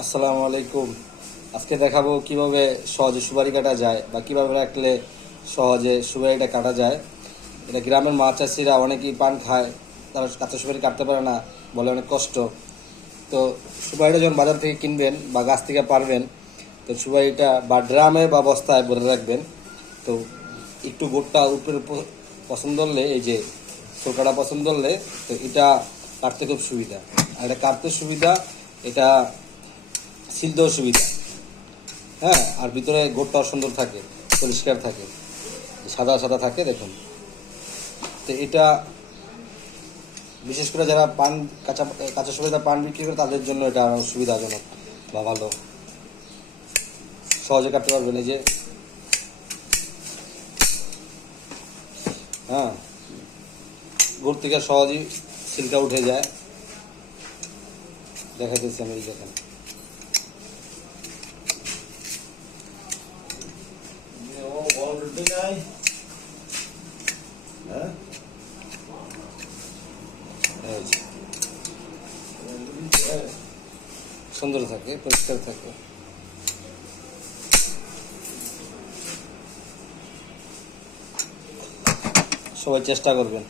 আসসালামু আলাইকুম। আজকে দেখাবো কিভাবে সহজে সুপারি কাটা যায় বা কিভাবে রাখলে সহজে সুপারিটা কাটা যায়। এটা গ্রামের মাছ চাষিরা অনেকেই পান খায়, তারা কাঁচা সুপারি কাটতে পারে না, বলে অনেক কষ্ট। তো সুপারিটা যখন বাজার থেকে কিনবেন বা গাছ থেকে পারবেন, তো সুপারিটা বা ড্রামে বা বস্তায় ভরে রাখবেন। তো একটু গোটটা উপরে পছন্দ হলে, এই যে ছোকাটা পছন্দ হলে, তো এটা কাটতে খুব সুবিধা। আর এটা কাটতে সুবিধা, এটা ছিলতেও সুবিধা। হ্যাঁ, আর ভিতরে গোটটাও সুন্দর থাকে, পরিষ্কার থাকে, সাদা সাদা থাকে দেখুন। তো এটা বিশেষ করে যারা পান কাঁচা কাঁচা সুবিধা পান বিক্রি করে তাদের জন্য এটা আরও সুবিধাজনক বা ভালো, সহজে কাটতে পারবেন। এই যে হ্যাঁ, গোট থেকে সহজেই ছিলকা উঠে যায়। দেখাতেছি আমি, এই দেখেন। এই যে, সুন্দর থাকে, পরিষ্কার থাকে। সবাই চেষ্টা করবেন।